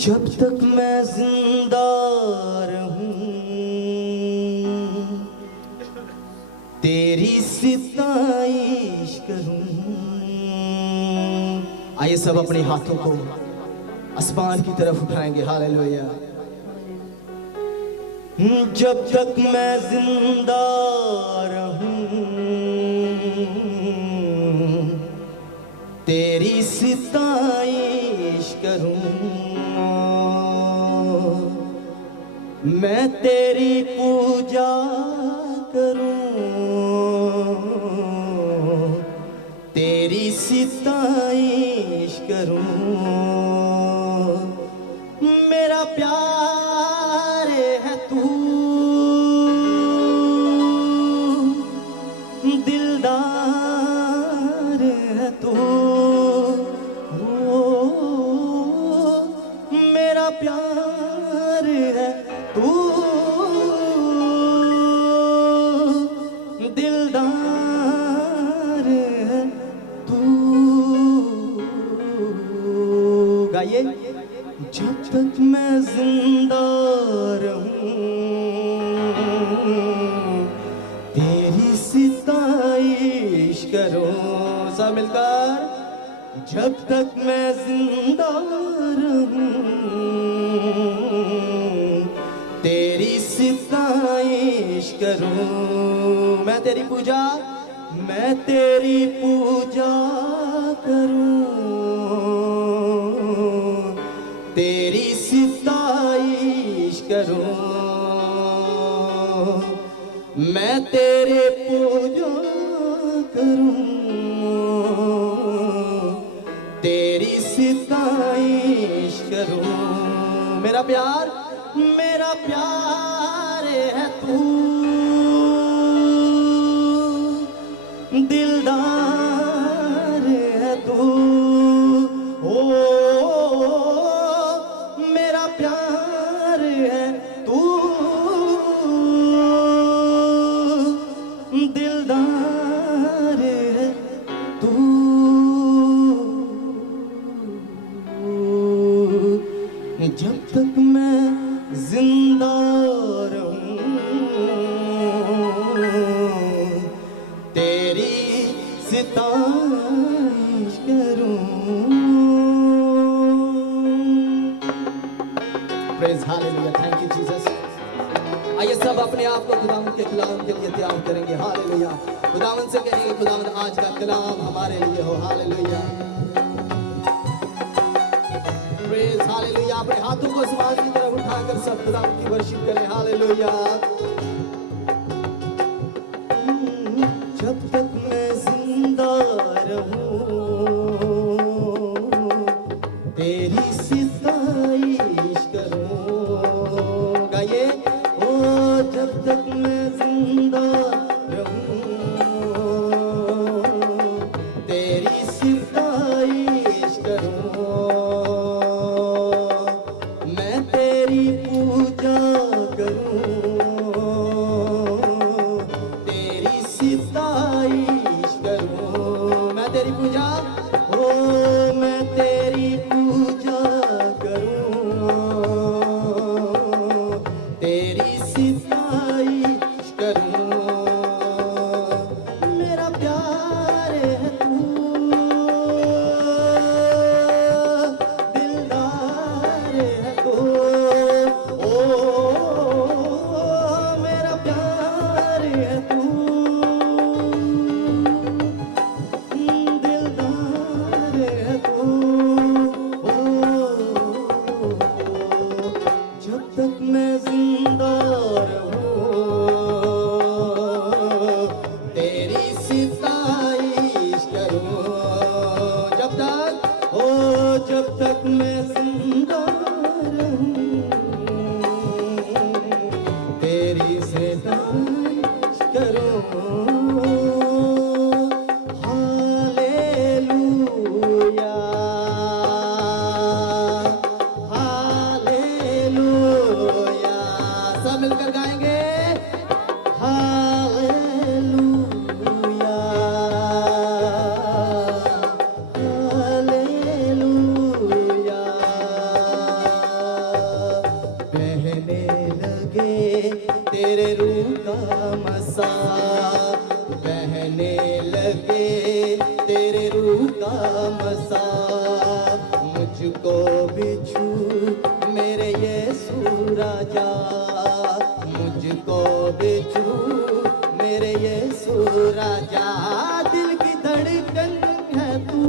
जब तक मैं जिंदा रहूं तेरी सिताइश करूं। आइए सब अपने हाथों को आसमान की तरफ उठाएंगे। हालेलुया। जब तक मैं जिंदा रहूं तेरी सिताइश करूं। मैं तेरी पूजा करूं, तेरी सिताइश करूं। मेरा प्यार है तू, दिलदार है तू। मेरा प्यार है तू, दिलदार है तू। गाइए। जब तक मैं जिंदा रहूं तेरी सिताइश करूं। सब मिलकर। जब तक मैं जिंदा रहूं तेरी सिताइश करूं। मैं तेरी पूजा करूं, तेरी सिताइश करूं। मैं तेरे पूजा करूं, तेरी सिताइश करूं। मेरा प्यार है तू, दिलदार है तू। ओ मेरा प्यार है तू, दिलदार है तू। जब तक मैं जिंदा रहूं तेरी सिताइश करूं। Praise hallelujah. Thank you Jesus. आइए सब अपने आप को खुदावंद के कलाम के लिए तैयार करेंगे। हालेलुया। खुदावंद से कहेंगे खुदावंद आज का कलाम हमारे लिए हो। हालेलुया। Praise hallelujah. अपने हाथों को आसमान की तरफ उठाकर सब खुदावंद की वर्शिप करें। हालेलुया। जब तक मैं जिंदा रहूं तेरी सिताइश करूं। गाइए। ओ जब तक मैं जिंदा रहूं तेरी सिताइश करूं। मैं तेरी पूजा करूं, राजा मुझको भी छू मेरे यीशु राजा दिल की धड़कन है तू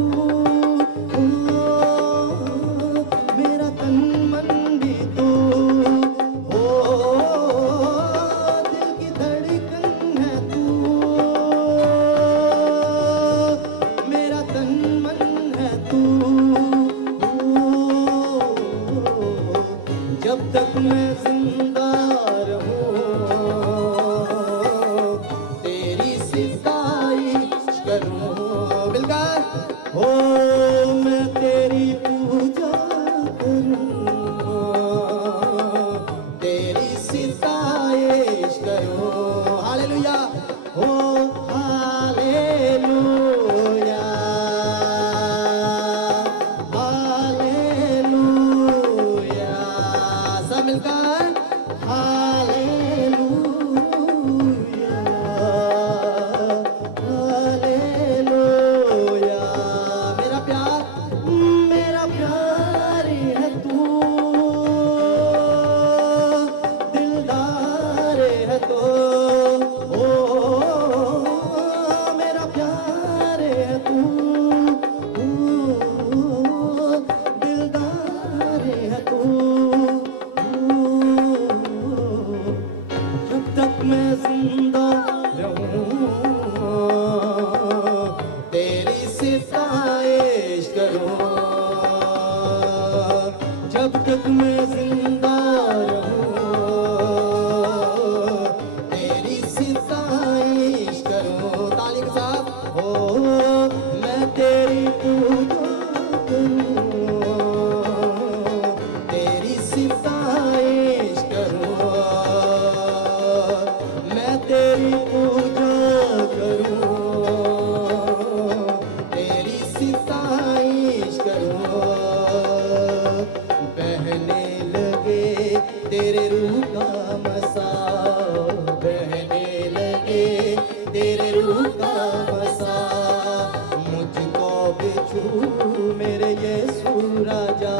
मेरा तन मन भी तू दिल की धड़कन है तू मेरा तन मन है तू जब तक मैं जिंदा रहूं तेरी सितारिश करूं मिलकर हो मैं तेरी पूजा करूं तेरी सितारिश करूं हालेलुया हो हालेलुया हालेलुया सब मिलकर हालेलुया हालेलुया मेरा प्यार है तू दिलदार है तो ओ मेरा प्यार है तू दिलदार है तू जब तक मैं जिंदा रहूं तेरी सितारिश करूं जब तक मैं जिंदा रहूं तेरी सितारिश करूं ताली के साथ हो मैं तेरी पूजा करूं तेरी सितारिश करूं मैं तेरी पूजा करूं तेरी सितारिश करूं बहने लगे तेरे रूह का मसा बहने लगे तेरे रूह का मसा मुझको बिछू मेरे यीशु राजा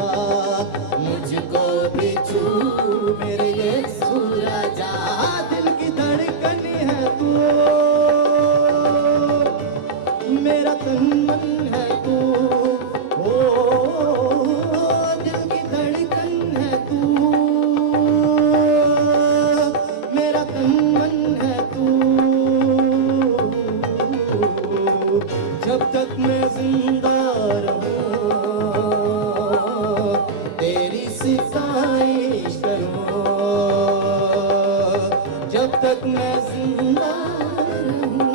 मुझको बिछू मेरे यीशु राजा दिल की धड़कन है तू मेरा तन मन है तू ओ दिल की धड़कन है तू मेरा तन मन है तू जब तक मैं जिंदा रहूं तेरी सितारिश करूं जब तक मैं जिंदा रहूं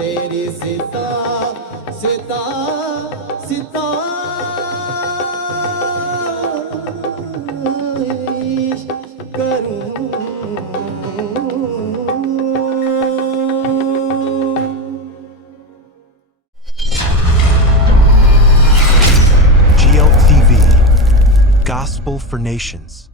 तेरी सितारिश करूं GLTV, Gospel for Nations.